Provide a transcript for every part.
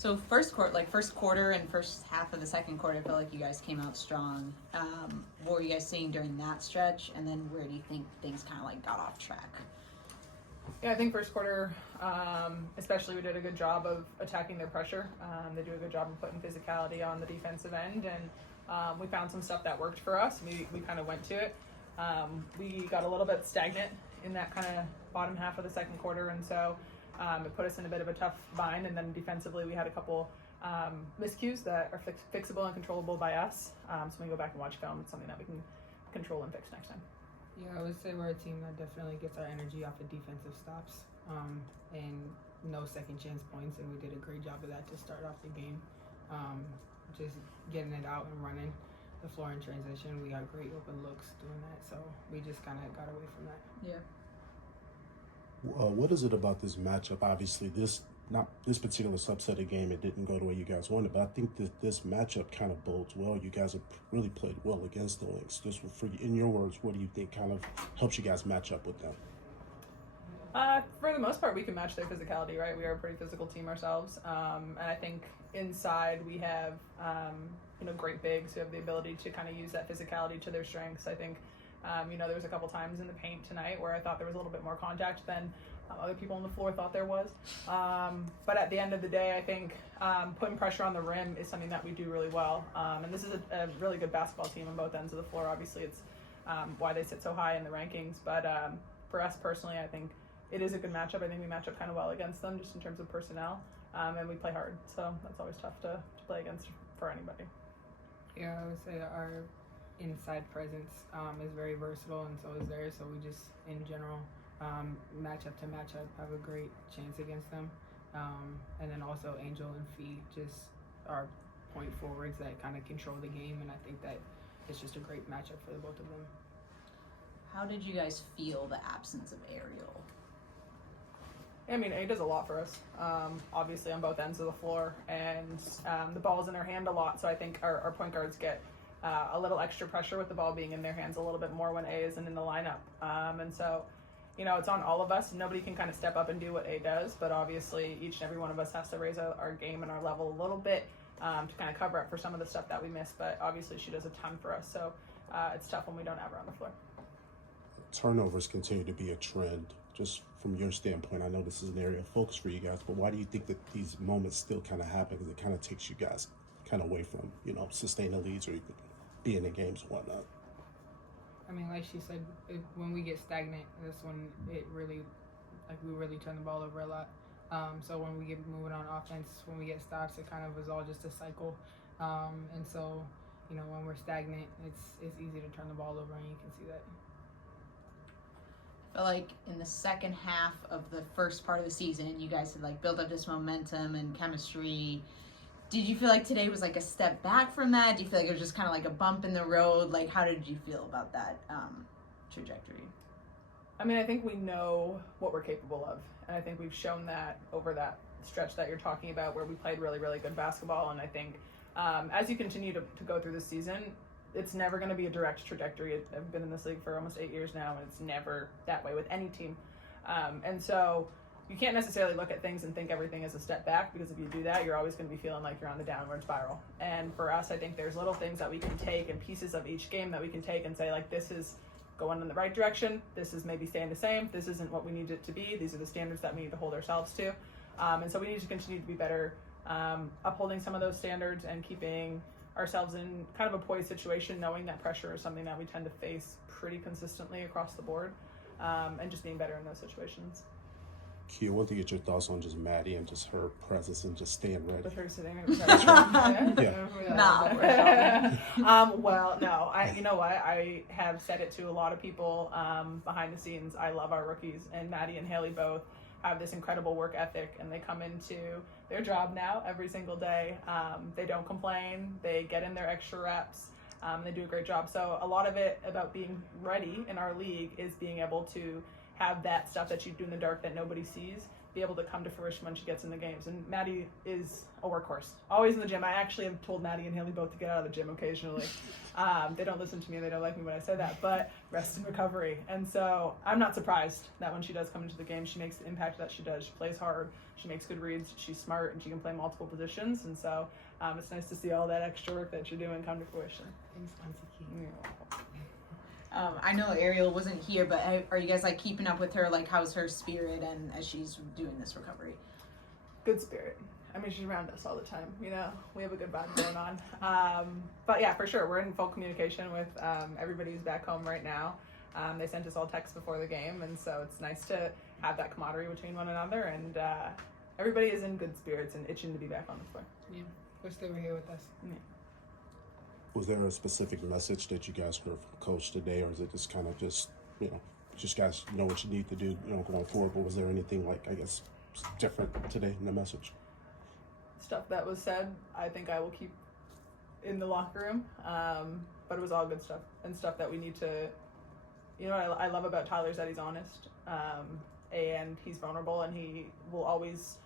So first quarter and first half of the second quarter, I feel like you guys came out strong. What were you guys seeing during that stretch? And then where do you think things kind of like got off track? Yeah, I think first quarter, especially, we did a good job of attacking their pressure. They do a good job of putting physicality on the defensive end, and we found some stuff that worked for us. We kind of went to it. We got a little bit stagnant in that kind of bottom half of the second quarter, and so it put us in a bit of a tough bind. And then defensively, we had a couple miscues that are fixable and controllable by us. So when we go back and watch film, it's something that we can control and fix next time. Yeah, I would say we're a team that definitely gets our energy off of defensive stops and no second chance points, and we did a great job of that to start off the game. Just getting it out and running the floor in transition. We got great open looks doing that, so we just kind of got away from that. Yeah. What is it about this matchup? Obviously, this particular subset of game, it didn't go the way you guys wanted, but I think that this matchup kind of bodes well. You guys have really played well against the Lynx. Just in your words, what do you think kind of helps you guys match up with them? For the most part, we can match their physicality, right? We are a pretty physical team ourselves, and I think inside we have great bigs who have the ability to kind of use that physicality to their strengths. I think there was a couple times in the paint tonight where I thought there was a little bit more contact than other people on the floor thought there was. But at the end of the day, I think putting pressure on the rim is something that we do really well. And this is a really good basketball team on both ends of the floor. Obviously, it's why they sit so high in the rankings. But for us personally, I think it is a good matchup. I think we match up kind of well against them just in terms of personnel. And we play hard. So that's always tough to play against for anybody. Yeah, I would say our inside presence is very versatile, and so is theirs. So we just, in general, matchup to matchup, have a great chance against them. And then also Angel and Fee just are point forwards that kind of control the game, and I think that it's just a great matchup for the both of them. How did you guys feel the absence of Ariel? I mean, A does a lot for us, obviously on both ends of the floor, and the ball's in their hand a lot, so I think our point guards get a little extra pressure with the ball being in their hands a little bit more when A isn't in the lineup. And so, it's on all of us. Nobody can kind of step up and do what A does, but obviously each and every one of us has to raise our game and our level a little bit to kind of cover up for some of the stuff that we miss, but obviously she does a ton for us, so it's tough when we don't have her on the floor. Turnovers continue to be a trend. Just from your standpoint, I know this is an area of focus for you guys, but why do you think that these moments still kind of happen? Because it kind of takes you guys kind of away from, sustaining leads or being in games and whatnot. I mean, like she said, when we get stagnant, that's when it really, we really turn the ball over a lot. So when we get moving on offense, when we get stops, it kind of is all just a cycle. And so, when we're stagnant, it's easy to turn the ball over, and you can see that. I feel like in the second half of the first part of the season, you guys had built up this momentum and chemistry. Did you feel like today was a step back from that? Do you feel like it was just kind of a bump in the road? How did you feel about that trajectory? I mean, I think we know what we're capable of, and I think we've shown that over that stretch that you're talking about where we played really, really good basketball. And I think as you continue to go through the season, it's never going to be a direct trajectory. I've been in this league for almost 8 years now, and it's never that way with any team. And so you can't necessarily look at things and think everything is a step back, because if you do that, you're always going to be feeling like you're on the downward spiral. And for us, I think there's little things that we can take and pieces of each game that we can take and say, this is going in the right direction. This is maybe staying the same. This isn't what we need it to be. These are the standards that we need to hold ourselves to. And so we need to continue to be better, upholding some of those standards and keeping ourselves in kind of a poised situation, knowing that pressure is something that we tend to face pretty consistently across the board, and just being better in those situations. Q, I want to get your thoughts on just Maddy and just her presence and just staying ready. With her sitting in well, no, you know what? I have said it to a lot of people behind the scenes. I love our rookies, and Maddy and Haley both have this incredible work ethic, and they come into their job now every single day. They don't complain. They get in their extra reps. They do a great job. So a lot of it about being ready in our league is being able to have that stuff that you do in the dark that nobody sees be able to come to fruition when she gets in the games. And Maddy is a workhorse, always in the gym. I actually have told Maddy and Haley both to get out of the gym occasionally. They don't listen to me, they don't like me when I say that, but rest and recovery. And so I'm not surprised that when she does come into the game, she makes the impact that she does. She plays hard, she makes good reads, she's smart, and she can play multiple positions. And so it's nice to see all that extra work that you're doing come to fruition. Thanks, Auntie Key. I know Ariel wasn't here, but are you guys like keeping up with her? Like, how's her spirit and as she's doing this recovery? Good spirit. I mean, she's around us all the time. You know, we have a good vibe going on. But yeah, for sure, we're in full communication with everybody who's back home right now. They sent us all texts before the game, and so it's nice to have that camaraderie between one another. And everybody is in good spirits and itching to be back on the floor. Yeah, wish they were here with us. Yeah. Was there a specific message that you guys heard from Coach today, or is it just kind of just guys know what you need to do, going forward? But was there anything like, I guess, different today in the message? Stuff that was said, I think I will keep in the locker room. But it was all good stuff and stuff that we need to, what I love about Tyler is that he's honest, and he's vulnerable, and he will always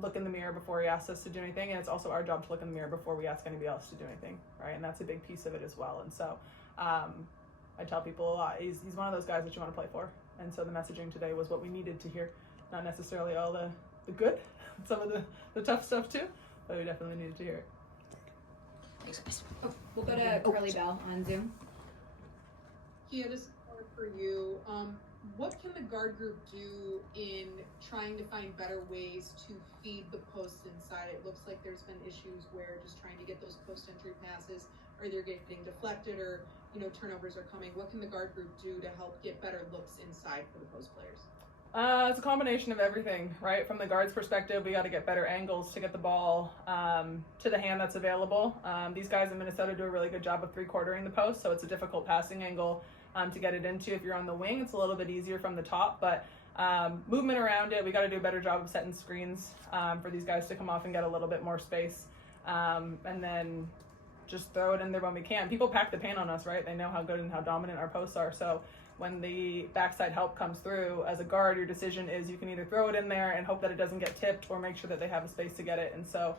look in the mirror before he asks us to do anything. And it's also our job to look in the mirror before we ask anybody else to do anything, right? And that's a big piece of it as well. And so I tell people a lot, he's one of those guys that you want to play for. And so the messaging today was what we needed to hear, not necessarily all the good, some of the tough stuff too, but we definitely needed to hear it. Thanks, guys. Oh, we'll go to Curly Bell on Zoom. Kia, this is hard for you. What can the guard group do in trying to find better ways to feed the posts inside? It looks like there's been issues where just trying to get those post entry passes, or they're getting deflected, or turnovers are coming. What can the guard group do to help get better looks inside for the post players? It's a combination of everything, right? From the guard's perspective, we got to get better angles to get the ball to the hand that's available. These guys in Minnesota do a really good job of three-quartering the post, so it's a difficult passing angle to get it into. If you're on the wing, it's a little bit easier from the top, but movement around it, we got to do a better job of setting screens for these guys to come off and get a little bit more space, and then just throw it in there when we can. People pack the paint on us, right? They know how good and how dominant our posts are, so when the backside help comes through, as a guard, your decision is you can either throw it in there and hope that it doesn't get tipped, or make sure that they have a space to get it. And so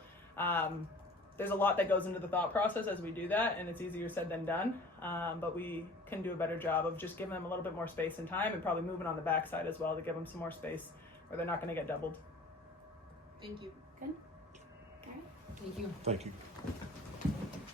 there's a lot that goes into the thought process as we do that, and it's easier said than done. But we can do a better job of just giving them a little bit more space and time, and probably moving on the backside as well to give them some more space where they're not going to get doubled. Thank you. Good. All right. Thank you. Thank you.